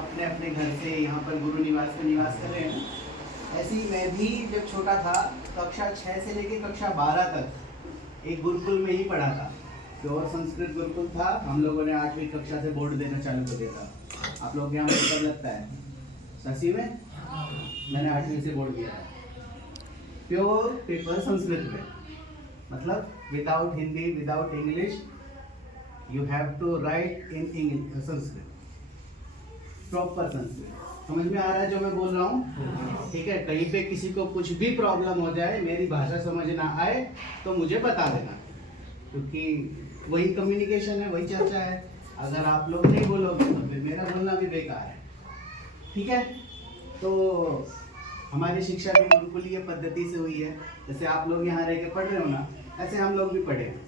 अपने अपने घर से यहाँ पर गुरु निवास में निवास कर रहे हैं, ऐसे ही मैं भी जब छोटा था कक्षा 6 से लेकर कक्षा 12 तक एक गुरुकुल में ही पढ़ा था। प्योर संस्कृत गुरुकुल था। हम लोगों ने 8वीं कक्षा से बोर्ड देना चालू कर दिया था। आप लोग यहाँ पर कब लगता है? ससी में मैंने 8वीं से बोर्ड दिया था। प्योर पेपर संस्कृत में, मतलब without Hindi, without English, you have to write in Sanskrit, proper Sanskrit. समझ में आ रहा है जो मैं बोल रहा हूँ? ठीक है। कहीं पे किसी को कुछ भी प्रॉब्लम हो जाए, मेरी भाषा समझ ना आए तो मुझे बता देना, क्योंकि वही कम्युनिकेशन है, वही चर्चा है। अगर आप लोग नहीं बोलोगे तो फिर मेरा बोलना भी बेकार है। ठीक है। तो हमारी शिक्षा भी गुरुकुलीय पद्धति से हुई है। जैसे आप लोग यहाँ रह के पढ़ रहे हो ना, ऐसे हम लोग भी पढ़े हैं।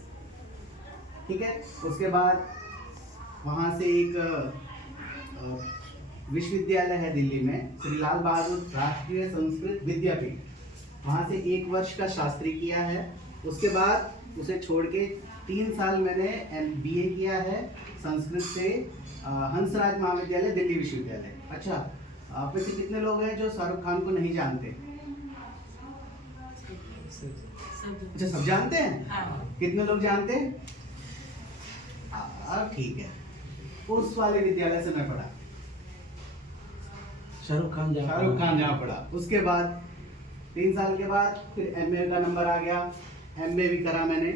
ठीक है। उसके बाद वहाँ से एक विश्वविद्यालय है दिल्ली में, श्री लाल बहादुर राष्ट्रीय संस्कृत विद्यापीठ, वहाँ से 1 वर्ष का शास्त्री किया है। उसके बाद उसे छोड़ के 3 साल मैंने MBA किया है संस्कृत से हंसराज महाविद्यालय दिल्ली विश्वविद्यालय। अच्छा, आप में से कितने लोग हैं जो शाहरुख खान को नहीं जानते? अच्छा, सब जानते हैं? हाँ। कितने लोग जानते हैं? ठीक है। उस वाले विद्यालय से मैं पढ़ा, शाहरुख खान जहाँ पढ़ा। उसके बाद 3 साल के बाद फिर MA का नंबर आ गया। MA भी करा मैंने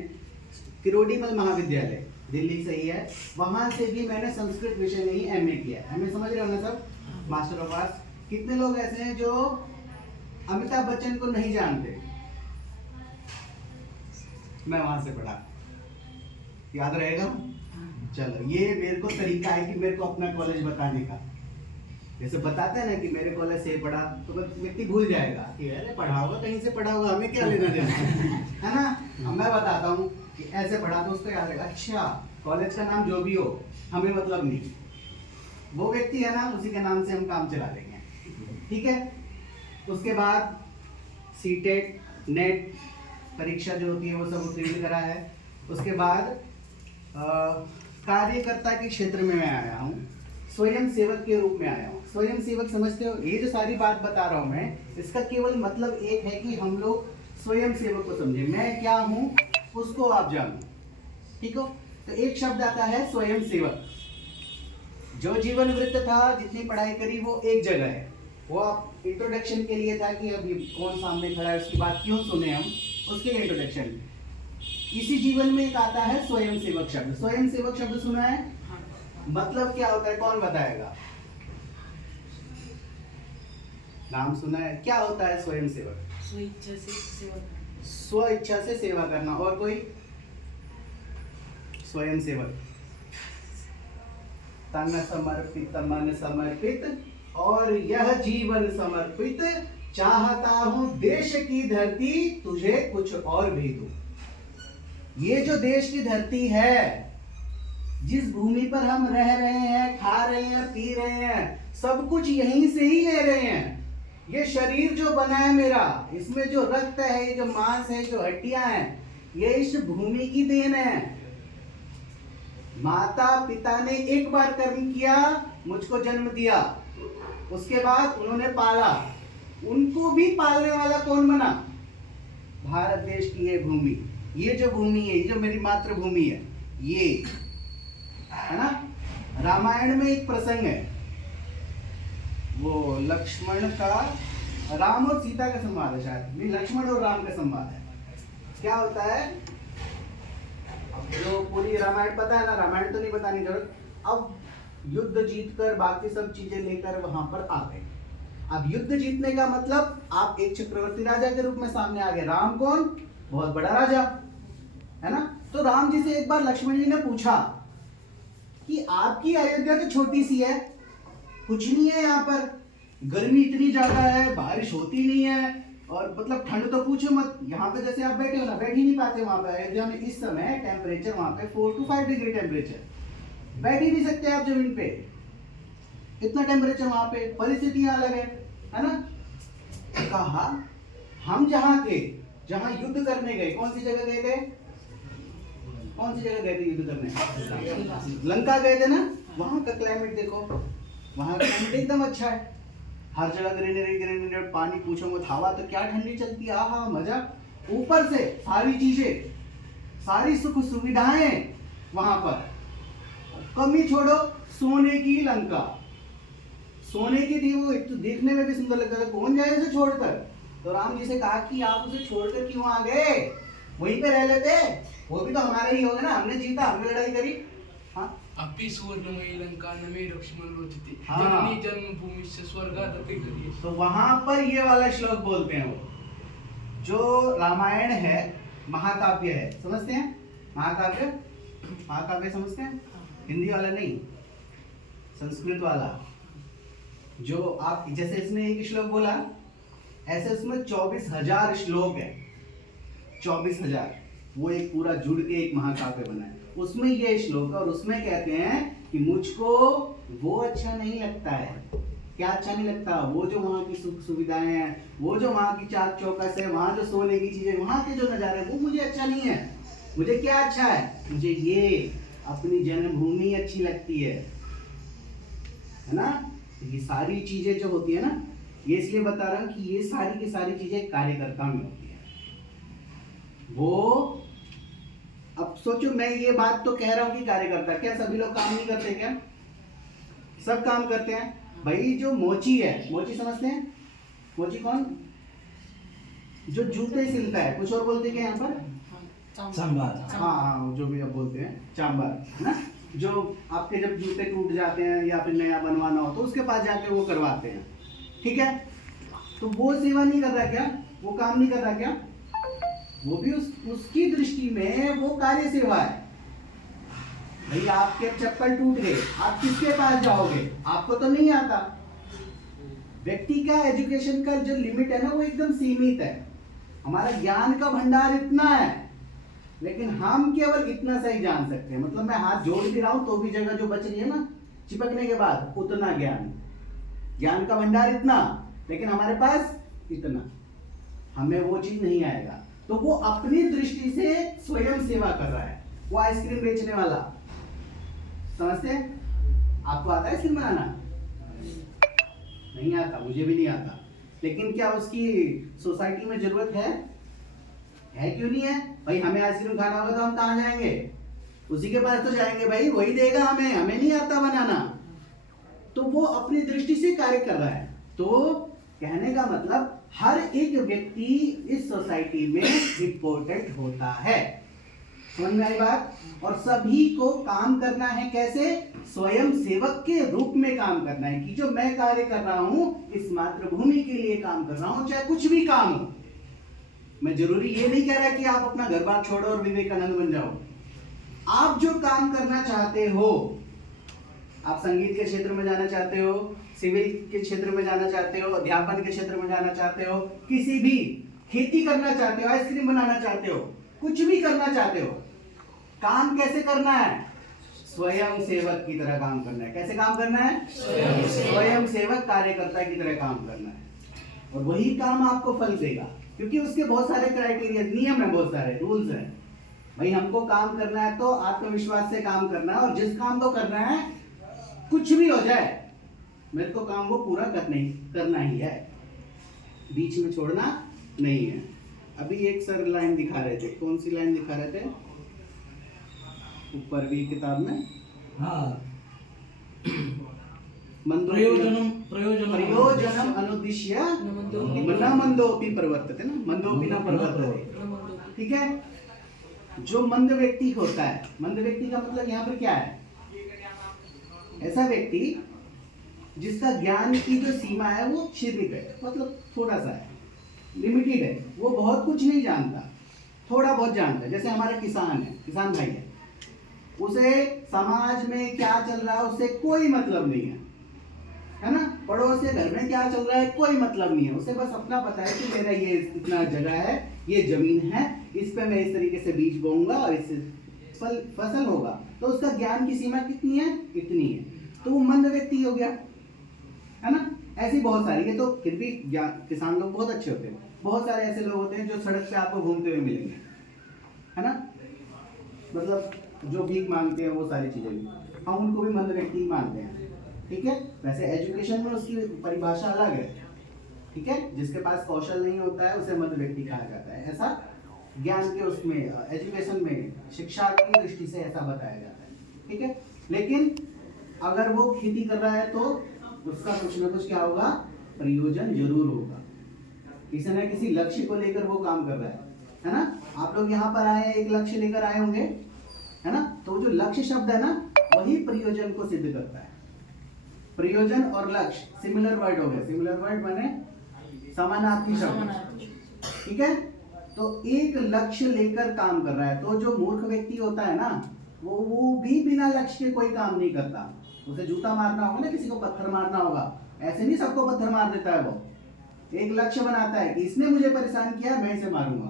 किरोड़ीमल महाविद्यालय दिल्ली से ही है। वहाँ से भी मैंने संस्कृत विषय में ही MA किया। MA समझ रहे हो ना सब? Master of arts. कितने लोग ऐसे हैं जो अमिताभ बच्चन को नहीं जानते? मैं वहाँ से पढ़ा। याद रहेगा? चलो, ये मेरे को तरीका है कि मेरे को अपना कॉलेज बताने का। जैसे बताते हैं ना कि मेरे कॉलेज से पढ़ा, तो व्यक्ति भूल जाएगा कि अरे पढ़ा होगा, कहीं से पढ़ा होगा, हमें क्या लेना देना है ना। मैं बताता हूँ कि ऐसे पढ़ा तो उसको याद रहेगा। अच्छा, कॉलेज का नाम जो भी हो, हमें मतलब नहीं, वो व्यक्ति है ना, उसी के नाम से हम काम चला लेंगे। ठीक है। उसके बाद CTET, नेट परीक्षा जो होती है वो सब उत्तीर्ण करा है। उसके बाद कार्यकर्ता के क्षेत्र में मैं आया हूँ, स्वयं सेवक के रूप में आया हूँ। स्वयं सेवक समझते हो? ये जो सारी बात बता रहा हूँ मैं, इसका केवल मतलब एक है कि हम लोग स्वयं सेवक को समझे। मैं क्या हूँ उसको आप जानो। ठीक हो? तो एक शब्द आता है स्वयं सेवक। जो जीवन वृत्त था, जितनी पढ़ाई करी वो एक जगह है। वो आप इंट्रोडक्शन के लिए था कि अब कौन सामने खड़ा है, उसकी बात क्यों सुने हम, उसके लिए इंट्रोडक्शन। इसी जीवन में एक आता है स्वयं सेवक शब्द। स्वयं सेवक शब्द सुना है? मतलब क्या होता है? कौन बताएगा? नाम सुना है? क्या होता है स्वयं सेवक? स्व इच्छा से सेवा करना। और कोई? स्वयं सेवक तन समर्पित, मन समर्पित और यह जीवन समर्पित, चाहता हूं देश की धरती तुझे कुछ और भी दूं। ये जो देश की धरती है, जिस भूमि पर हम रह रहे हैं, खा रहे हैं, पी रहे हैं, सब कुछ यहीं से ही ले रहे हैं। ये शरीर जो बना है मेरा, इसमें जो रक्त है, ये जो मांस है, जो हड्डियां हैं, ये इस भूमि की देन है। माता पिता ने एक बार कर्म किया, मुझको जन्म दिया, उसके बाद उन्होंने पाला, उनको भी पालने वाला कौन बना? भारत देश की ये भूमि, ये जो भूमि है, ये जो मेरी मातृभूमि है, ये है ना। रामायण में एक प्रसंग है, वो लक्ष्मण का, राम और सीता का संवाद है शायद, नहीं, लक्ष्मण और राम का संवाद है। क्या होता है? अब जो पूरी रामायण पता है ना, रामायण तो नहीं बताने की जरूरत। अब युद्ध जीतकर बाकी सब चीजें लेकर वहां पर आ गए। अब युद्ध जीतने का मतलब आप एक चक्रवर्ती राजा के रूप में सामने आ गए। राम कौन? बहुत बड़ा राजा है ना। तो राम जी से एक बार लक्ष्मण जी ने पूछा कि आपकी अयोध्या तो छोटी सी है, कुछ नहीं है यहाँ पर, गर्मी इतनी ज्यादा है, बारिश होती नहीं है, और मतलब ठंड तो पूछो मत। यहाँ पे जैसे आप बैठे हो ना, बैठ ही नहीं पाते वहां पे। अयोध्या में इस समय टेम्परेचर वहां पे 4 to 5 डिग्री टेम्परेचर, बैठ ही नहीं सकते आप जमीन पे, इतना टेम्परेचर वहां पे, परिस्थितियां अलग है ना। कहा हम जहां थे, जहां युद्ध करने गए, कौन सी जगह गए थे? कौन सी जगह गए थे युद्ध करने? लंका गए थे ना। वहां का क्लाइमेट देखो, वहाँ का क्लाइमेट एकदम अच्छा है, हर जगह ग्रीनरी ग्रीनरी, पानी पूछो मत, हवा तो क्या ठंडी चलती है, आहा मजा। ऊपर से सारी चीजें, सारी सुख सुविधाएं वहां पर, कमी छोड़ो, सोने की लंका, सोने की थी वो, एक तो देखने में भी सुंदर लगता था, कौन जाए उसे छोड़कर। तो राम जी से कहा कि आप उसे छोड़कर क्यों आ गए, वहीं पे रह लेते, वो भी तो हमारे ही होगा ना, हमने जीता, हमने लड़ाई करी। हाँ अपि सुवर्णमयी लंका न मे लक्ष्मण रोचते, हाँ। जननी जन्मभूमि से स्वर्गात् अति करिए। तो वहां पर ये वाला श्लोक बोलते हैं वो, जो रामायण है महाकाव्य है, समझते हैं महाकाव्य, महाकाव्य समझते हैं, हिंदी वाला नहीं, संस्कृत वाला। जो आप जैसे इसने एक श्लोक बोला, ऐसे उसमें 24,000 श्लोक है, 24,000, वो एक पूरा जुड़ के एक महाकाव्य बना है। उसमें ये श्लोक है और उसमें कहते हैं कि मुझको वो अच्छा नहीं लगता है। क्या अच्छा नहीं लगता? वो जो वहाँ की सुख सुविधाएं हैं, वो जो वहाँ की चाक चौकस है, वहाँ जो सोने की चीजें, वहाँ के जो नज़ारे, वो मुझे अच्छा नहीं है। मुझे क्या अच्छा है? मुझे ये अपनी जन्मभूमि अच्छी लगती है ना। ये सारी चीजें जो होती है ना, ये इसलिए बता रहा हूँ कि ये सारी की सारी चीजें कार्यकर्ता में होती है। वो अब सोचो, मैं ये बात तो कह रहा हूँ कि कार्यकर्ता, क्या सभी लोग काम नहीं करते क्या? सब काम करते हैं भाई। जो मोची है, मोची समझते हैं? मोची कौन? जो जूते सिलता है, कुछ और बोलते क्या यहाँ पर? चांबार। हाँ हाँ, जो भी आप बोलते हैं चांबार, है ना। जो आपके जब जूते टूट जाते हैं या फिर नया बनवाना हो तो उसके पास जाके वो करवाते हैं, ठीक है। तो वो सेवा नहीं कर रहा क्या? वो काम नहीं कर रहा क्या? वो भी उसकी दृष्टि में वो कार्य सेवा है। भाई आपके चप्पल टूट गए, आप किसके पास जाओगे? आपको तो नहीं आता। व्यक्ति का एजुकेशन का जो लिमिट है ना, वो एकदम सीमित है। हमारा ज्ञान का भंडार इतना है, लेकिन हम केवल इतना सा ही जान सकते हैं। मतलब मैं हाथ जोड़ भी रहा हूं तो भी जगह जो बच रही है ना चिपकने के बाद, उतना ज्ञान, ज्ञान का भंडार इतना, लेकिन हमारे पास इतना, हमें वो चीज नहीं आएगा। तो वो अपनी दृष्टि से स्वयं सेवा कर रहा है। वो आइसक्रीम बेचने वाला, समझते हैं? आपको आता है आइसक्रीम बनाना? नहीं आता, मुझे भी नहीं आता। लेकिन क्या उसकी सोसाइटी में जरूरत है? क्यों नहीं है भाई? हमें आइसक्रीम खाना होगा तो हम कहाँ जाएंगे? उसी के पास तो जाएंगे भाई, वही देगा हमें, हमें नहीं आता बनाना। तो वो अपनी दृष्टि से कार्य कर रहा है। तो कहने का मतलब हर एक व्यक्ति इस सोसाइटी में इम्पोर्टेंट होता है। समझ में आई बात? और सभी को काम करना है कैसे? स्वयं सेवक के रूप में काम करना है कि जो मैं कार्य कर रहा हूं इस मातृभूमि के लिए काम कर रहा हूं, चाहे कुछ भी काम हो। मैं जरूरी ये नहीं कह रहा कि आप अपना घर बार छोड़ो और विवेकानंद बन जाओ। आप जो काम करना चाहते हो, आप संगीत के क्षेत्र में जाना चाहते हो, सिविल के क्षेत्र में जाना चाहते हो, अध्यापन के क्षेत्र में जाना चाहते हो, किसी भी खेती करना चाहते हो, आइसक्रीम बनाना चाहते हो, कुछ भी करना चाहते हो, काम कैसे करना है? स्वयं सेवक की तरह काम करना है। कैसे काम करना है? स्वयं सेवक कार्यकर्ता की तरह काम करना है। और वही काम आपको फल देगा, क्योंकि उसके बहुत सारे क्राइटेरिया, नियम है, बहुत सारे रूल्स हैं। भाई हमको काम करना है तो आत्मविश्वास से काम करना है, और जिस काम को करना है, कुछ भी हो जाए, मेरे को काम वो पूरा करना ही है, बीच में छोड़ना नहीं है। अभी एक सर लाइन दिखा रहे थे, कौन सी लाइन दिखा रहे थे ऊपर भी किताब में? हाँ, प्रयोजनम अनुद्दिश्य न मंदोपि प्रवर्तते ना, मंदोपि न प्रवर्तते, ठीक है। जो मंद व्यक्ति होता है, मंद व्यक्ति का मतलब यहाँ पर क्या है? ऐसा व्यक्ति जिसका ज्ञान की जो सीमा है वो सीमित है, मतलब थोड़ा सा है, लिमिटेड है, वो बहुत कुछ नहीं जानता, थोड़ा बहुत जानता है। जैसे हमारा किसान है, किसान भाई है, उसे समाज में क्या चल रहा है उससे कोई मतलब नहीं है ना। पड़ोस के घर में क्या चल रहा है कोई मतलब नहीं है, उसे बस अपना पता है कि मेरा ये इतना जगह है, ये जमीन है, इस पे मैं इस तरीके से बीज बोऊंगा और इससे फसल होगा। तो उसका ज्ञान की सीमा कितनी है? इतनी है। तो वो मंद व्यक्ति हो गया, है ना। ऐसी बहुत सारी, ये तो फिर भी किसान लोग बहुत अच्छे होते हैं। बहुत सारे ऐसे लोग होते हैं जो सड़क पे आपको घूमते हुए मिलेंगे, है ना, मतलब जो भीख मांगते हैं वो सारी चीजें भी, हम उनको भी मंद व्यक्ति ही मानते हैं। ठीक है। वैसे एजुकेशन में उसकी परिभाषा अलग है, ठीक है। जिसके पास कौशल नहीं होता है उसे मध्य व्यक्ति कहा जाता है, ऐसा ज्ञान के उसमें एजुकेशन में शिक्षा की दृष्टि से ऐसा बताया जाता है, ठीक है। लेकिन अगर वो खेती कर रहा है तो उसका कुछ ना कुछ क्या होगा, प्रयोजन जरूर होगा, किसी न किसी लक्ष्य को लेकर वो काम कर रहा है ना। आप लोग यहाँ पर आए एक लक्ष्य लेकर आए होंगे, है ना। तो जो लक्ष्य शब्द है ना वही प्रयोजन को सिद्ध करता है। प्रयोजन और लक्ष्य सिमिलर वर्ड हो गए, सिमिलर वर्ड माने समानार्थी शब्द, ठीक है। तो एक लक्ष्य लेकर काम कर रहा है, तो जो मूर्ख व्यक्ति होता है ना वो भी बिना लक्ष्य के कोई काम नहीं करता। उसे जूता मारना होगा ना, किसी को पत्थर मारना होगा, ऐसे नहीं सबको पत्थर मार देता है। वो एक लक्ष्य बनाता है कि इसने मुझे परेशान किया मैं इसे मारूंगा।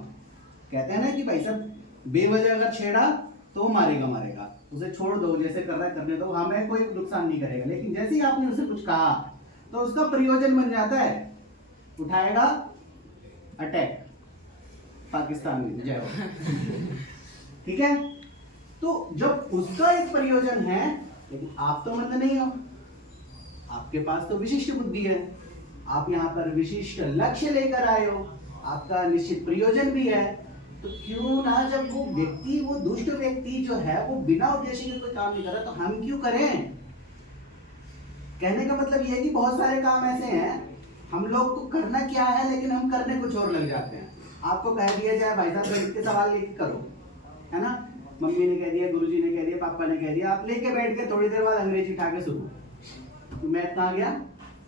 कहते हैं ना कि भाई साहब बेवजह अगर छेड़ा तो मारेगा मारेगा, उसे छोड़ दो, जैसे कर रहा है करने दो, हमें कोई नुकसान नहीं करेगा। लेकिन जैसे ही आपने उसे कुछ कहा तो उसका प्रयोजन बन जाता है, उठाएगा अटैक, पाकिस्तान में जय हो, ठीक है। तो जब उसका एक प्रयोजन है, लेकिन आप तो मंद नहीं हो, आपके पास तो विशिष्ट बुद्धि है, आप यहाँ पर विशिष्ट लक्ष्य लेकर आए हो, आपका निश्चित प्रयोजन भी है। तो क्यों ना जब वो व्यक्ति, वो दुष्ट व्यक्ति जो है वो बिना उद्देश्य के कोई काम नहीं कर रहा, तो हम क्यों करें। कहने का मतलब ये है कि बहुत सारे काम ऐसे हैं हम लोग को करना क्या है, लेकिन हम करने कुछ और लग जाते हैं। आपको कह दिया जाए भाई साहब गणित के सवाल लेके करो, है ना, मम्मी ने कह दिया, गुरुजी ने कह दिया, पापा ने कह दिया, आप लेके बैठ के थोड़ी देर बाद अंग्रेजी उठा के शुरू, तो मैथ कहाँ गया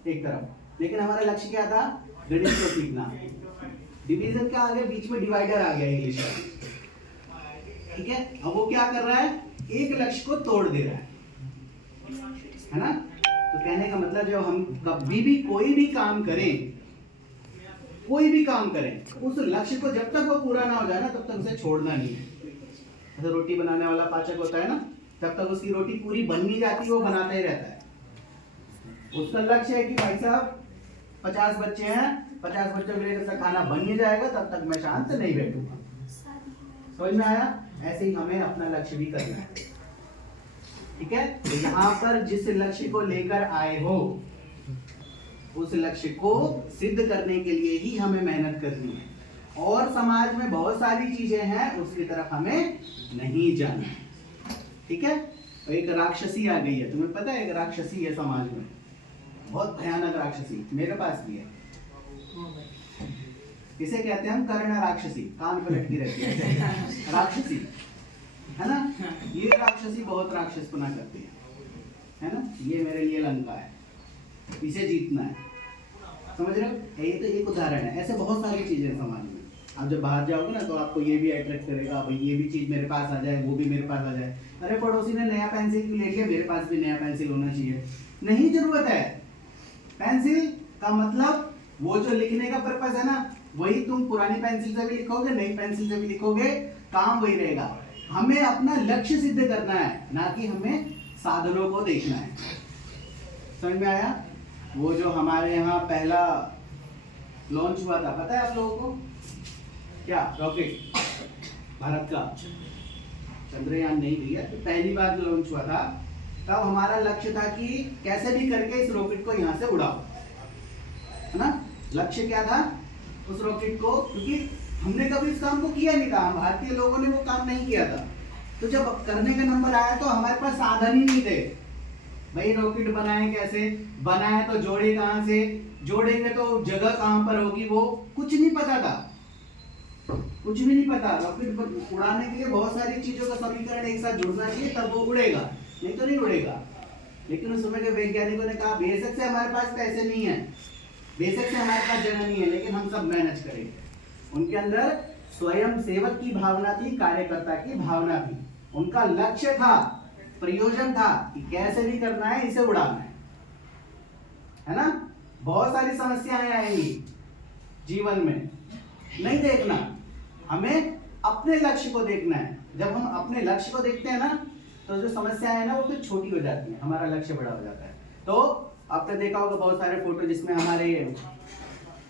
एक तरफ। लेकिन हमारा लक्ष्य क्या था, गणित को सीखना। डिवीजन क्या आ गया, बीच में डिवाइडर आ गया इंग्लिश का, ठीक है। अब वो क्या कर रहा है, एक लक्ष्य को तोड़ दे रहा है ना। तो कहने का मतलब जब हम कभी भी कोई भी काम करें, कोई भी काम करें, उस लक्ष्य को जब तक वो पूरा ना हो जाए ना तब तक उसे छोड़ना नहीं है। जैसे रोटी बनाने वाला पाचक होता है ना, जब तक उसकी रोटी पूरी बन नहीं जाती वो बनाता ही रहता है। उसका लक्ष्य है कि भाई साहब 50 बच्चे हैं, 50 बच्चों के लिए जब तक खाना बन नहीं जाएगा तब तक मैं शांत नहीं बैठूंगा। समझ में आया। ऐसे ही हमें अपना लक्ष्य भी करना है, ठीक है। तो यहाँ पर जिस लक्ष्य को लेकर आए हो उस लक्ष्य को सिद्ध करने के लिए ही हमें मेहनत करनी है, और समाज में बहुत सारी चीजें हैं उसकी तरफ हमें नहीं जाना, ठीक है। तो एक राक्षसी आ गई है, तुम्हें पता है एक राक्षसी है समाज में, बहुत भयानक राक्षसी, मेरे पास भी है। इसे कहते हैं हम कर्ण राक्षसी, कान पे लटकी रहती है राक्षसी, है ना। ये राक्षसी बहुत राक्षसपना करती है ना। ये मेरे लिए लंका है, इसे जीतना है, समझ रहे हो। ये तो एक उदाहरण है, ऐसे बहुत सारी चीजें समाज में। आप जब बाहर जाओगे ना तो आपको ये भी अट्रैक्ट करेगा, भाई ये भी चीज मेरे पास आ जाए, वो भी मेरे पास आ जाए। अरे पड़ोसी ने नया पेंसिल क्यों ले लिया, मेरे पास भी नया पेंसिल होना चाहिए। नहीं जरूरत है, पेंसिल का मतलब वो जो लिखने का पर्पस है ना, वही तुम पुरानी पेंसिल से भी लिखोगे, नई पेंसिल से भी लिखोगे, काम वही रहेगा। हमें अपना लक्ष्य सिद्ध करना है, ना कि हमें साधनों को देखना है। समझ में आया। वो जो हमारे यहाँ पहला लॉन्च हुआ था, पता है आप लोगों को क्या, रॉकेट भारत का, चंद्रयान नहीं भैया, तो पहली बार लॉन्च हुआ था, तब हमारा लक्ष्य था कि कैसे भी करके इस रॉकेट को यहाँ से उड़ाओ, है ना। लक्ष्य क्या था उस रॉकेट को, क्योंकि हमने कभी इस काम को किया नहीं था, भारतीय लोगों ने वो काम नहीं किया था। तो जब करने का नंबर आया तो हमारे पास साधन ही नहीं थे, भाई रॉकेट बनाए कैसे, बनाए तो जोड़े कहाँ से, जोड़ेंगे तो जगह कहाँ पर होगी, वो कुछ नहीं पता था, कुछ भी नहीं पता। रॉकेट उड़ाने के लिए बहुत सारी चीजों का समीकरण एक साथ जुड़ना चाहिए तब वो उड़ेगा, नहीं तो नहीं उड़ेगा। लेकिन उस समय के वैज्ञानिकों ने कहा बेशक से हमारे पास पैसे नहीं है, बेशक से हमारे पास जगह नहीं है, लेकिन हम सब मैनेज करेंगे। उनके अंदर स्वयं सेवक की भावना थी, कार्यकर्ता की भावना थी, उनका लक्ष्य था, प्रयोजन था कि कैसे भी करना है, इसे उड़ाना है ना। बहुत सारी समस्याएं आएंगी जीवन में, नहीं देखना, हमें अपने लक्ष्य को देखना है। जब हम अपने लक्ष्य को देखते हैं ना तो जो समस्याएं है ना वो फिर छोटी हो जाती है, हमारा लक्ष्य बड़ा हो जाता है। तो आपने देखा होगा बहुत सारे फोटो जिसमें हमारे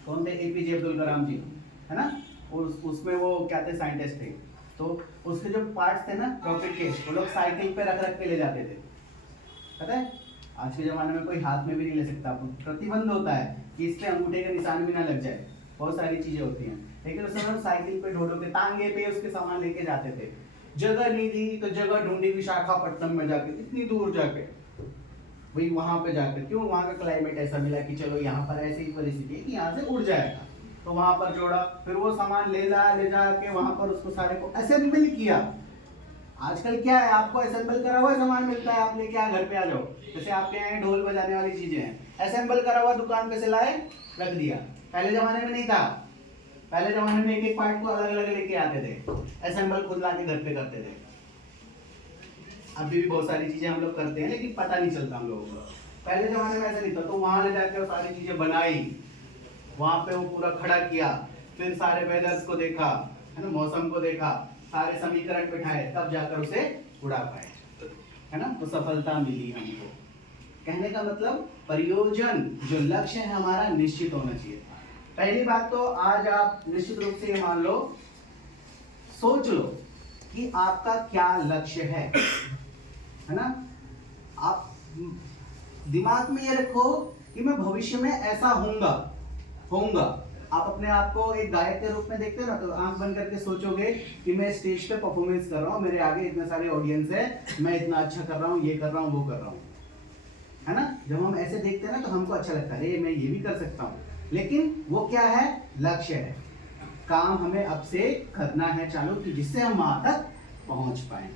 कौन थे, एपीजे अब्दुल कलाम जी, है ना, और उसमें वो क्या थे, साइंटिस्ट थे। तो उसके जो पार्ट्स थे ना रॉकेट के, वो लोग साइकिल पे रख रख के ले जाते थे, पता है। आज के ज़माने में कोई हाथ में भी नहीं ले सकता, प्रतिबंध होता है कि इस पे अंगूठे का निशान भी ना लग जाए, बहुत सारी चीज़ें होती हैं। लेकिन उस समय हम साइकिल पे ढो के टांगे पे उसके सामान लेके जाते थे। जगह नहीं थी तो जगह ढूंढी विशाखापट्टनम में जाके, इतनी दूर जाके, वही वहां पे जाकर, क्यों, वहां का क्लाइमेट ऐसा मिला कि चलो यहाँ पर ऐसी ही परिस्थिति है कि यहाँ से उड़ जाएगा, तो वहां पर जोड़ा, फिर वो सामान ले जाके वहां पर उसको सारे को असेंबल किया। आजकल क्या है, आपको असेंबल करा हुआ सामान मिलता है, आप लेके आ घर पे आ जाओ। जैसे आपके यहाँ ढोल बजाने वाली चीजें हैं, असेंबल करा हुआ दुकान पे से लाए, रख दिया। पहले जमाने में नहीं था, पहले जमाने में एक एक पार्ट को अलग अलग लेके आते थे, असेंबल खुद ला के घर पे करते थे। अभी भी बहुत सारी चीजें हम लोग करते हैं लेकिन पता नहीं चलता हम लोगों को। पहले जमाने में ऐसा नहीं था, तो वहां ले जाके वो सारी चीजें बनाई, वहां पे वो पूरा खड़ा किया, फिर सारे वेदर्स को देखा, है ना, मौसम को देखा, सारे समीकरण बिठाए, तब जाकर उसे उड़ा पाए, है ना, तो सफलता मिली हमको। कहने का मतलब प्रयोजन, जो लक्ष्य है हमारा, निश्चित होना चाहिए। पहली बात तो आज आप निश्चित रूप से ये मान लो, सोच लो कि आपका क्या लक्ष्य है ना। आप दिमाग में ये रखो कि मैं भविष्य में ऐसा होऊंगा। आप अपने आप को एक गायक के रूप में देखते हो ना, तो आंख बंद करके सोचोगे कि मैं स्टेज पे परफॉर्मेंस कर रहा हूँ, मेरे आगे इतने सारे ऑडियंस है, मैं इतना अच्छा कर रहा हूँ, ये कर रहा हूँ, वो कर रहा हूँ, है ना। जब हम ऐसे देखते हैं ना तो हमको अच्छा लगता है, मैं ये भी कर सकता हूँ। लेकिन वो क्या है, लक्ष्य है, काम हमें अब से करना है चालू, कि जिससे हम वहां तक पहुंच पाए।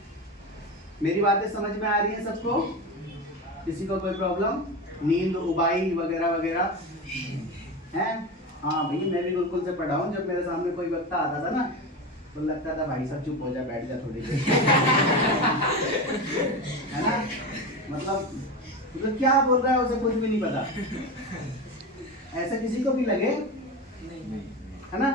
मेरी बातें समझ में आ रही है सबको? किसी को कोई प्रॉब्लम, नींद, उबाई वगैरह वगैरह है? हाँ भैया, मैं भी गुरुकुल से पढ़ा हूँ। जब मेरे सामने कोई वक्ता आता था ना, तो लगता था भाई साहब चुप हो जा, बैठ जा थोड़ी देर है ना। मतलब क्या बोल रहा है उसे कुछ भी नहीं पता। ऐसा किसी को भी लगे, है ना।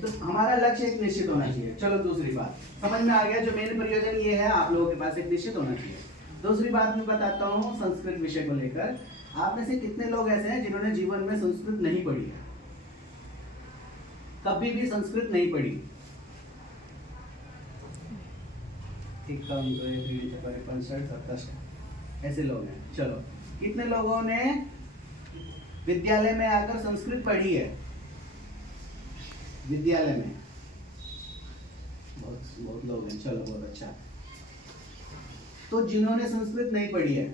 तो हमारा लक्ष्य एक निश्चित होना चाहिए। चलो दूसरी बात समझ में आ गया, जो मेन प्रयोजन ये है, आप लोगों के पास एक निश्चित होना चाहिए। दूसरी बात मैं बताता हूँ संस्कृत विषय को लेकर। आप में से कितने लोग ऐसे हैं जिन्होंने जीवन में संस्कृत नहीं पढ़ी है, कभी भी संस्कृत नहीं पढ़ी? ऐसे लोग हैं। चलो, कितने लोगों ने विद्यालय में आकर संस्कृत पढ़ी है? विद्यालय में बहुत लोग हैं। चलो, बहुत अच्छा। तो जिन्होंने संस्कृत नहीं पढ़ी है,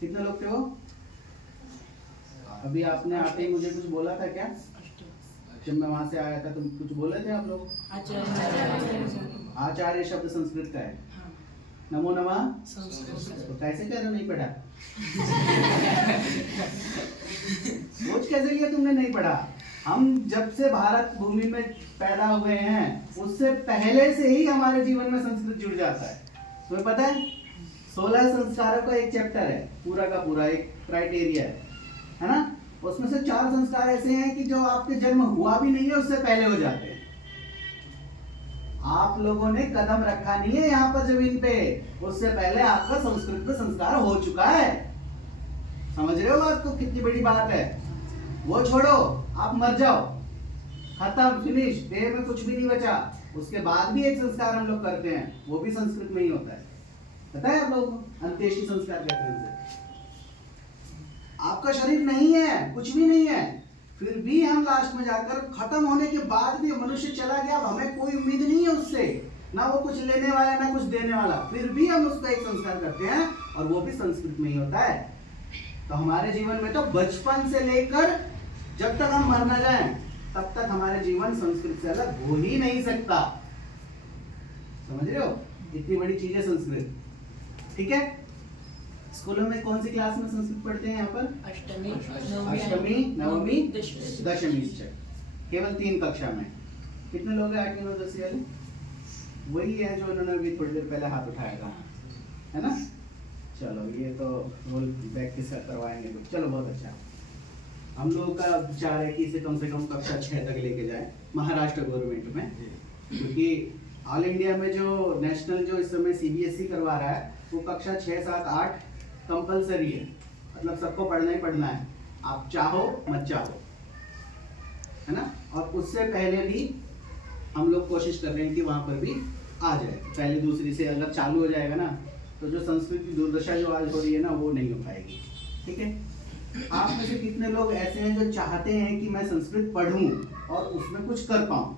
कितने लोग थे वो? अभी आपने आते ही मुझे कुछ बोला था क्या? जब मैं वहां से आया था, तुम कुछ बोले थे आप लोग? आचार्य शब्द संस्कृत का है। नमो नमः तो कैसे कह रहे हो नहीं पढ़ा? सोच कैसे लिया तुमने नहीं पढ़ा? हम जब से भारत भूमि में पैदा हुए हैं, उससे पहले से ही हमारे जीवन में संस्कृत जुड़ जाता है। तुम्हें पता है 16 संस्कारों का एक चैप्टर है, पूरा का पूरा एक क्राइटेरिया है ना। उसमें से 4 संस्कार ऐसे हैं कि जो आपके जन्म हुआ भी नहीं है उससे पहले हो जाते हैं। आप लोगों ने कदम रखा नहीं है यहाँ पर जमीन पे, उससे पहले आपका संस्कृत में संस्कार हो चुका है। समझ रहे हो बात को? कितनी बड़ी बात है। वो छोड़ो, आप मर जाओ, खत्म, फिनिश, देह में कुछ भी नहीं बचा, उसके बाद भी एक संस्कार हम लोग करते हैं, वो भी संस्कृत में ही होता है। पता है आप लोगों को? अंत्येष्टि संस्कार कहते हैं उसे। आपका शरीर नहीं है, कुछ भी नहीं है, फिर भी हम लास्ट में जाकर खत्म होने के बाद भी मनुष्य चला गया, अब हमें कोई उम्मीद नहीं है उससे, ना वो कुछ लेने वाला ना कुछ देने वाला, फिर भी हम उसका एक संस्कार करते हैं, और वो भी संस्कृत में ही होता है। तो हमारे जीवन में तो बचपन से लेकर जब तक हम मर न जाएं, तब तक हमारे जीवन संस्कृत से अलग हो ही नहीं सकता। समझ रहे हो? इतनी बड़ी चीज है संस्कृत। ठीक है, स्कूलों में कौन सी क्लास में संस्कृत पढ़ते हैं यहाँ पर? अष्टमी, नवमी, दशमी केवल 3 कक्षा में। कितने लोग हैं 8वीं और 10वीं वाले? वही है जो उन्होंने अभी थोड़ी देर पहले हाथ उठाया था, है ना। चलो, ये तो रोल बैक के साथ करवाएंगे तो चलो, बहुत अच्छा। हम लोगों का विचार है कि इसे कम से कम कक्षा 6 तक लेके जाए महाराष्ट्र गवर्नमेंट में, क्योंकि ऑल इंडिया में जो नेशनल जो इस समय CBSE करवा रहा है, वो कक्षा 6, 7, 8 कंपलसरी है, मतलब सबको पढ़ना ही पढ़ना है, आप चाहो मत चाहो, है ना। और उससे पहले भी हम लोग कोशिश कर रहे हैं कि वहाँ पर भी आ जाए। पहली दूसरी से अगर चालू हो जाएगा ना, तो जो संस्कृत की दुर्दशा जो आज हो रही है ना, वो नहीं हो पाएगी। ठीक है, आप में से कितने लोग ऐसे हैं जो चाहते हैं कि मैं संस्कृत पढ़ूं और उसमें कुछ कर पाऊं?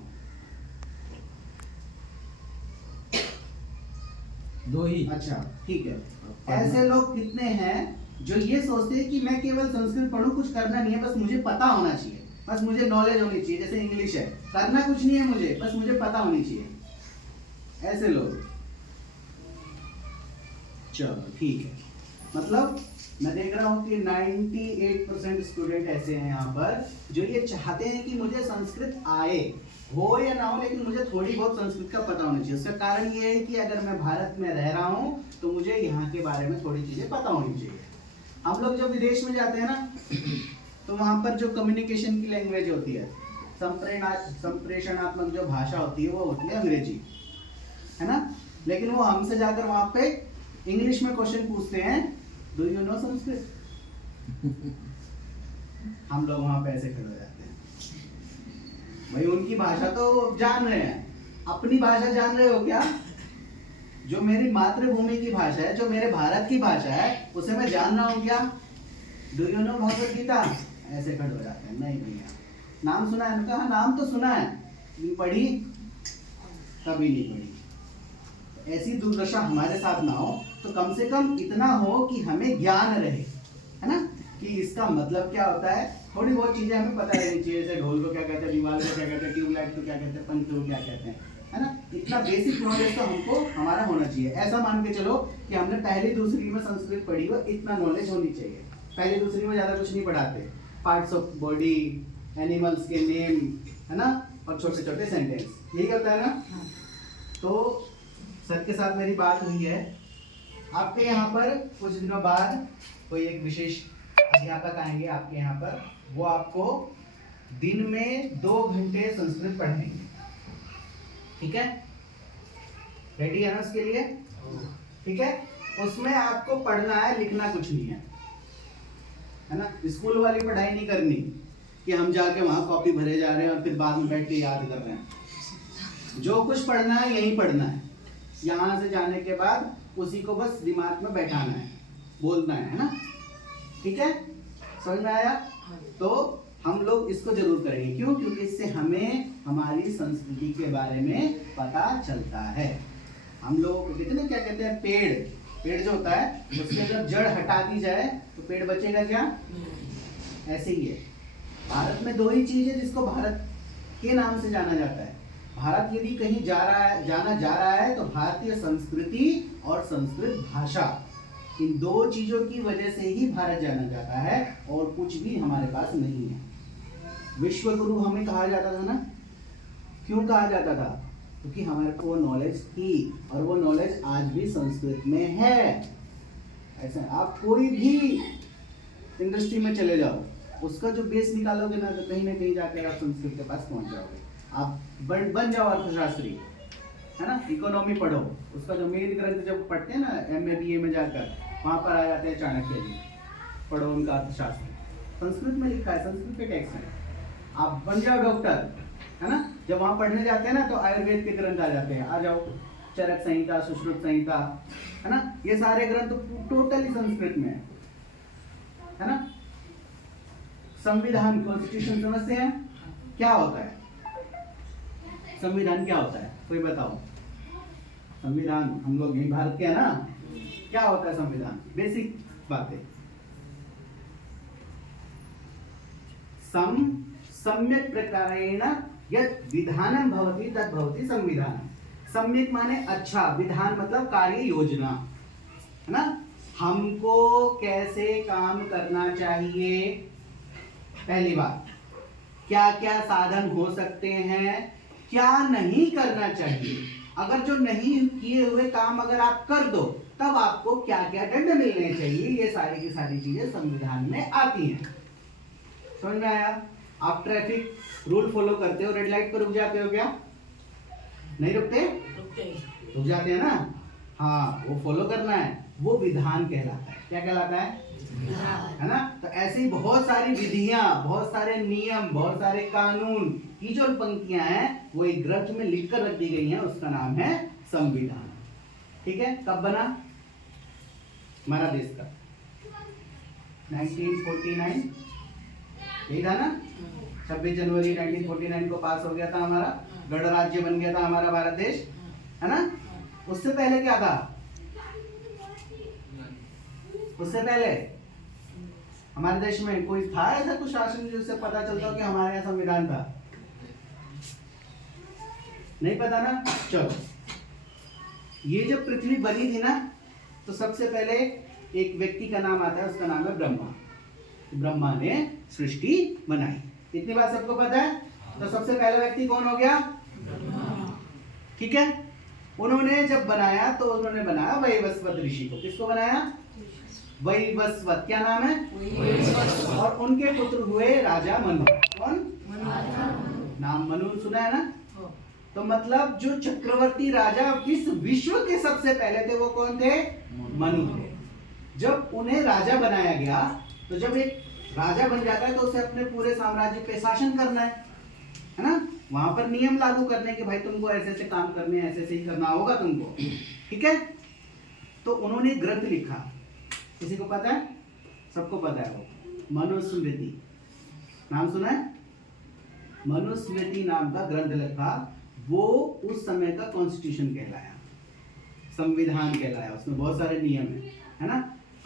दो ही। अच्छा, ठीक है। ऐसे लोग कितने हैं जो ये सोचते हैं कि मैं केवल संस्कृत पढ़ूं, कुछ करना नहीं है, बस मुझे पता होना चाहिए, बस मुझे नॉलेज होनी चाहिए, जैसे इंग्लिश है, करना कुछ नहीं है मुझे, बस मुझे पता होनी चाहिए। ऐसे लोग, चलो ठीक है, मतलब मैं देख रहा हूँ कि 98% स्टूडेंट ऐसे हैं यहाँ पर जो ये चाहते हैं कि मुझे संस्कृत आए, हो या ना हो, लेकिन मुझे थोड़ी बहुत संस्कृत का पता होना चाहिए। उसका कारण ये है कि अगर मैं भारत में रह रहा हूँ तो मुझे यहाँ के बारे में थोड़ी चीज़ें पता होनी चाहिए। हम लोग जब विदेश में जाते हैं ना, तो वहाँ पर जो कम्युनिकेशन की लैंग्वेज होती है, संप्रेषणात्मक जो भाषा होती है, वो होती है अंग्रेजी, है ना। लेकिन वो हमसे जाकर वहाँ पे इंग्लिश में क्वेश्चन पूछते हैं, डू यू नो संस्कृत? हम लोग वहाँ पे ऐसे खड़े हो जाते हैं, भाई उनकी भाषा तो जान रहे हैं, अपनी भाषा जान रहे हो क्या? जो मेरी मातृभूमि की भाषा है, जो मेरे भारत की भाषा है, उसे मैं जान रहा हूँ क्या? Do you know Bhagavad Gita? ऐसे खड़े हो जाते हैं, नहीं भैया, नाम सुना है? कहा नाम तो सुना है, पढ़ी कभी नहीं पढ़ी। ऐसी दुर्दशा हमारे साथ ना हो, तो कम से कम इतना हो कि हमें ज्ञान रहे, है ना, कि इसका मतलब क्या होता है। थोड़ी बहुत चीजें हमें पता रहनी चाहिए, जैसे ढोल को क्या कहते हैं, दीवार को क्या कहते हैं, ट्यूबलाइट को क्या कहते हैं, पंख को क्या कहते हैं, है ना। इतना बेसिक नॉलेज तो हमको हमारा होना चाहिए। ऐसा मान के चलो कि हमने पहली दूसरी में संस्कृत पढ़ी हो, इतना नॉलेज होनी चाहिए। पहली दूसरी में ज्यादा कुछ नहीं पढ़ाते, पार्ट्स ऑफ बॉडी, एनिमल्स के नेम, है ना, और छोटे छोटे सेंटेंस, यही होता है ना। तो सर के साथ मेरी बात हुई है, आपके यहाँ पर कुछ दिनों बाद कोई एक विशेष अध्यापक आएंगे आपके यहाँ पर, वो आपको दिन में 2 घंटे संस्कृत पढ़ाएंगे, ठीक है? रेडी है ना उसके लिए? ठीक है, उसमें आपको पढ़ना है, लिखना कुछ नहीं है ना। स्कूल वाली पढ़ाई नहीं करनी कि हम जाके वहां कॉपी भरे जा रहे हैं और फिर बाद में बैठ के याद कर रहे हैं। जो कुछ पढ़ना है यहीं पढ़ना है, यहाँ से जाने के बाद उसी को बस दिमाग में बैठाना है, बोलना है ना। ठीक है, समझ में आया? तो हम लोग इसको जरूर करेंगे, क्यों? क्योंकि इससे हमें हमारी संस्कृति के बारे में पता चलता है। हम लोग कितने क्या कहते हैं, पेड़ जो होता है उसके जब जड़ हटा दी जाए तो पेड़ बचेगा क्या? ऐसे ही है। भारत में 2 ही चीज है जिसको भारत के नाम से जाना जाता है। भारत यदि कहीं जाना जा रहा है तो भारतीय संस्कृति और संस्कृत भाषा, इन 2 चीजों की वजह से ही भारत जाना जाता है, और कुछ भी हमारे पास नहीं है। विश्व गुरु हमें कहा जाता था ना, क्यों कहा जाता था? क्योंकि हमारे को नॉलेज थी, और वो नॉलेज आज भी संस्कृत में है। ऐसा आप कोई भी इंडस्ट्री में चले जाओ, उसका जो बेस निकालोगे ना, तो कहीं ना कहीं जाकर आप संस्कृत के पास पहुंच जाओगे। आप बन जाओ अर्थशास्त्री, है ना, इकोनॉमी पढ़ो, उसका जो मेन ग्रंथ जब पढ़ते हैं ना MA BA में जाकर, वहाँ पर आ जाते हैं चाणक्य जी, पढ़ो उनका अर्थशास्त्र, संस्कृत में लिखा है, संस्कृत के टेक्स्ट है। आप बन जाओ डॉक्टर, है ना, जब वहाँ पढ़ने जाते हैं ना तो आयुर्वेद के ग्रंथ आ जाते हैं, आ जाओ, चरक संहिता, सुश्रुत संहिता, है ना, ये सारे ग्रंथ टोटली संस्कृत में है ना। संविधान, कॉन्स्टिट्यूशन समझते हैं क्या होता है? संविधान क्या होता है, कोई बताओ? संविधान, हम लोग यही भारत के हैं ना, क्या होता है संविधान? बेसिक बातें, सम्यक प्रकारेण यत् विधानं भवति तद् भवति संविधानम्। सम्यक माने अच्छा, विधान मतलब कार्य योजना, है ना, हमको कैसे काम करना चाहिए, पहली बात, क्या क्या साधन हो सकते हैं, क्या नहीं करना चाहिए, अगर जो नहीं किए हुए काम अगर आप कर दो तब आपको क्या क्या दंड मिलने चाहिए, ये सारी की सारी चीजें संविधान में आती हैं। समझ में आया? आप ट्रैफिक रूल फॉलो करते हो, रेड लाइट पर रुक जाते हो क्या? नहीं रुकते? रुक जाते हैं ना, हाँ, वो फॉलो करना है, वो विधान कहलाता है। क्या कहलाता है? है ना। तो ऐसी बहुत सारी विधियां, बहुत सारे नियम, बहुत सारे कानून की जो पंक्तियां हैं वो एक ग्रंथ में लिख कर रख दी गई हैं, उसका नाम है संविधान। ठीक है, कब बना? हमारा देश का 1949 यही था ना। 26 जनवरी 1949 को पास हो गया था हमारा, गणराज्य बन गया था हमारा भारत देश, है ना। उससे पहले क्या था? उससे पहले हमारे देश में कोई था ऐसा कुछ शासन जिससे पता चलता हो कि हमारे यहाँ संविधान था? नहीं पता ना। चलो, ये जब पृथ्वी बनी थी ना, तो सबसे पहले एक व्यक्ति का नाम आता है, उसका नाम है ब्रह्मा। ब्रह्मा ने सृष्टि बनाई, इतनी बात सबको पता है। तो सबसे पहला व्यक्ति कौन हो गया? ठीक है। उन्होंने जब बनाया तो उन्होंने बनाया वैवस्वत ऋषि को। किसको बनाया? वैवस्वत। क्या नाम है? और उनके पुत्र हुए राजा मनु। कौन? नाम मनु सुना है ना। तो मतलब जो चक्रवर्ती राजा इस विश्व के सबसे पहले थे वो कौन थे? मनु थे। जब उन्हें राजा बनाया गया, तो जब एक राजा बन जाता है तो उसे अपने पूरे साम्राज्य पे शासन करना है ना। वहां पर नियम लागू करने के भाई तुमको ऐसे ऐसे काम करने हैं, ऐसे ऐसे ही करना होगा तुमको, ठीक है। तो उन्होंने ग्रंथ लिखा, किसी को पता है? सबको पता है, वो मनुस्मृति। नाम सुना है? मनुस्मृति नाम का ग्रंथ लिखा। वो उस समय का कॉन्स्टिट्यूशन कहलाया, संविधान कहलाया। उसमें बहुत सारे नियम है ना।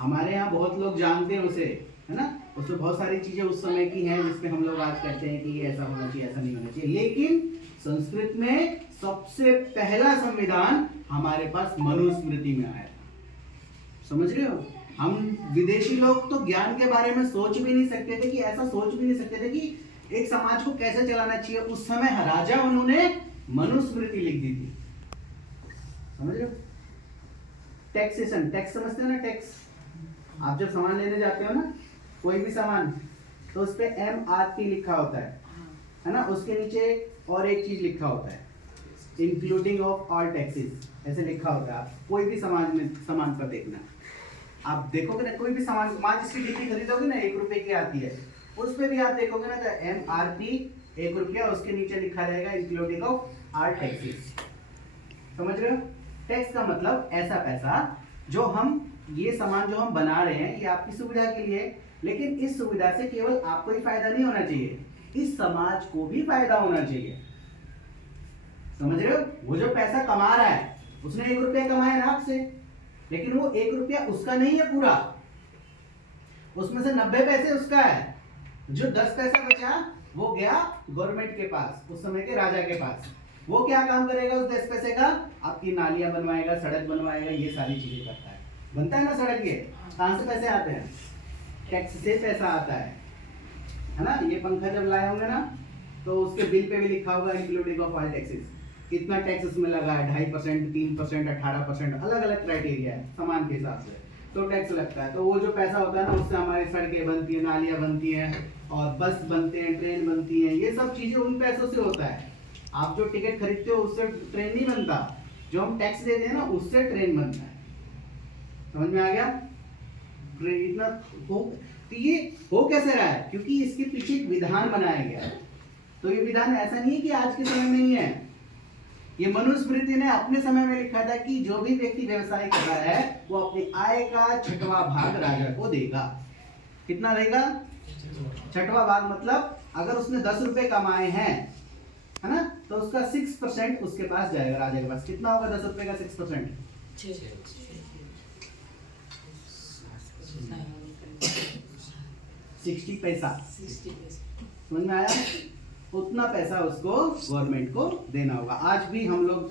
हमारे यहाँ बहुत लोग जानते हैं उसे, है ना। उसमें बहुत सारी चीजें उस समय की हैं जिसपे हम लोग आज कहते हैं कि ऐसा होना चाहिए, ऐसा नहीं होना चाहिए। लेकिन संस्कृत में सबसे पहला संविधान हमारे पास मनुस्मृति में आया था। समझ रहे हो? हम विदेशी लोग तो ज्ञान के बारे में सोच भी नहीं सकते थे, कि ऐसा सोच भी नहीं सकते थे कि एक समाज को कैसे चलाना चाहिए। उस समय राजा उन्होंने मनुस्मृति लिख दी थी। समझ रहे हो? टैक्सेशन, टैक्स समझते हो ना? टैक्स, आप जब सामान लेने जाते हो ना, कोई भी सामान, तो उस पे MRP लिखा होता है ना। उसके नीचे और एक चीज लिखा होता है, इंक्लूडिंग ऑफ ऑल टैक्सेस, ऐसे लिखा होता है। आप कोई भी सामान पर देखना, आप देखोगे ना, कोई भी सामान, मान जिसकी डिग्री खरीदोगे ना, 1 रुपए की आती है, उस पे भी आप देखोगे ना तो MRP 1 रुपया, उसके नीचे लिखा रहेगा इंक्लूडिंग ऑफ ऑल टैक्सेस। समझ रहे हो? टैक्स का मतलब ऐसा पैसा जो हम, ये सामान जो हम बना रहे हैं, ये आपकी सुविधा के लिए, लेकिन इस सुविधा से केवल आपको ही फायदा नहीं होना चाहिए, इस समाज को भी फायदा होना चाहिए। समझ रहे हो? वो जो पैसा कमा रहा है, उसने 1 रुपया कमाया ना आपसे, लेकिन वो 1 रुपया उसका नहीं है पूरा, उसमें से 90 पैसे उसका है। जो 10 पैसा बचा वो गया गवर्नमेंट के पास, उस समय के राजा के पास। वो क्या काम करेगा उस 10 पैसे का? आपकी नालियां बनवाएगा, सड़क बनवाएगा, ये सारी चीजें करता है। बनता है ना सड़क, ये कहां से पैसे आते हैं? टैक्स से पैसा आता है ना। ये पंखा जब लाए होंगे ना, तो उसके बिल पे भी लिखा होगा इंक्लूडिंग ऑफ ऑल टैक्सेस, कितना टैक्स उसमें लगा है, 2.5%, 3%, 18%, अलग अलग क्राइटेरिया है सामान के हिसाब से, तो टैक्स लगता है। तो वो जो पैसा होता है ना, उससे हमारी सड़कें बनती हैं, नालियां बनती हैं, और बस बनते हैं, ट्रेन बनती है, ये सब चीजें उन पैसों से होता है। आप जो टिकट खरीदते हो उससे ट्रेन नहीं बनता, जो हम टैक्स देते हैं ना उससे ट्रेन बनता है। समझ में आ गया? इतना हो, तो ये हो कैसे रहा है? क्योंकि इसके पीछे एक विधान बनाया गया है। तो ये विधान ऐसा नहीं है कि आज के समय में नहीं है, ये मनुस्मृति ने अपने समय में लिखा था कि जो भी व्यक्ति व्यवसाय कर रहा है वो अपनी आय का 6वां भाग राजा को देगा। कितना देगा? 6वां भाग, मतलब अगर उसने 10 रुपए कमाए हैं, है ना, तो उसका 6% उसके पास जाएगा, राजा के पास। कितना होगा 10 रुपए का 6%? 60 पैसा। समझ में आया? उतना पैसा उसको गवर्नमेंट को देना होगा। आज भी हम लोग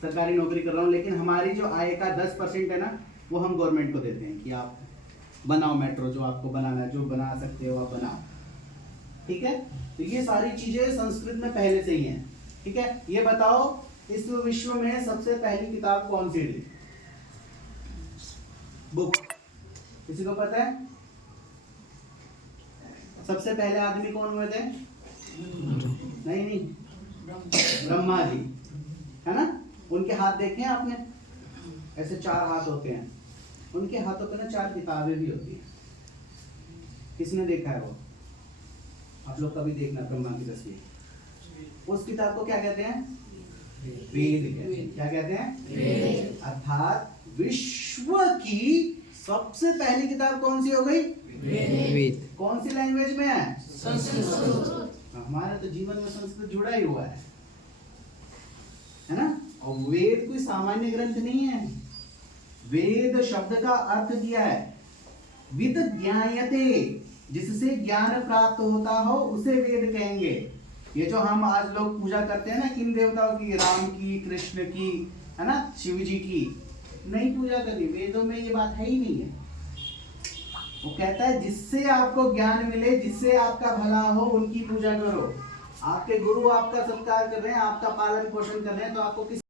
सरकारी नौकरी कर रहा हूँ, लेकिन हमारी जो आय का 10% है ना, वो हम गवर्नमेंट को देते हैं कि आप बनाओ मेट्रो, जो आपको बनाना है, जो बना सकते हो आप बनाओ। ठीक है? तो ये सारी चीजें संस्कृत में पहले से ही हैं। ठीक है? ये बताओ, इस विश्व में सबसे पहली किताब कौन सी थी? बुक, किसी को पता है? सबसे पहले आदमी कौन हुए थे? नहीं, ब्रह्मा जी, है ना। उनके हाथ देखे हैं आपने? ऐसे 4 हाथ होते हैं, उनके हाथों पे ना 4 किताबें भी होती हैं। किसने देखा है वो? आप लोग कभी देखना ब्रह्मा की तस्वीर। उस किताब को क्या कहते हैं? वेद कहते हैं। क्या कहते हैं? वेद। अर्थात विश्व की सबसे पहली किताब कौन सी हो गई? वेद। कौन सी लैंग्वेज में है? संस्कृत। हमारा तो जीवन में संस्कृत जुड़ा ही हुआ है ना? और वेद कोई सामान्य ग्रंथ नहीं है। वेद शब्द का अर्थ दिया है विद ज्ञायते, जिससे ज्ञान प्राप्त होता हो उसे वेद कहेंगे। ये जो हम आज लोग पूजा करते हैं ना किन देवताओं की, राम की, कृष्ण की, है ना, शिव जी की, नहीं पूजा करनी, वेदों में ये बात है ही नहीं है। वो कहता है जिससे आपको ज्ञान मिले, जिससे आपका भला हो, उनकी पूजा करो। आपके गुरु आपका सत्कार कर रहे हैं, आपका पालन पोषण कर रहे हैं, तो आपको किस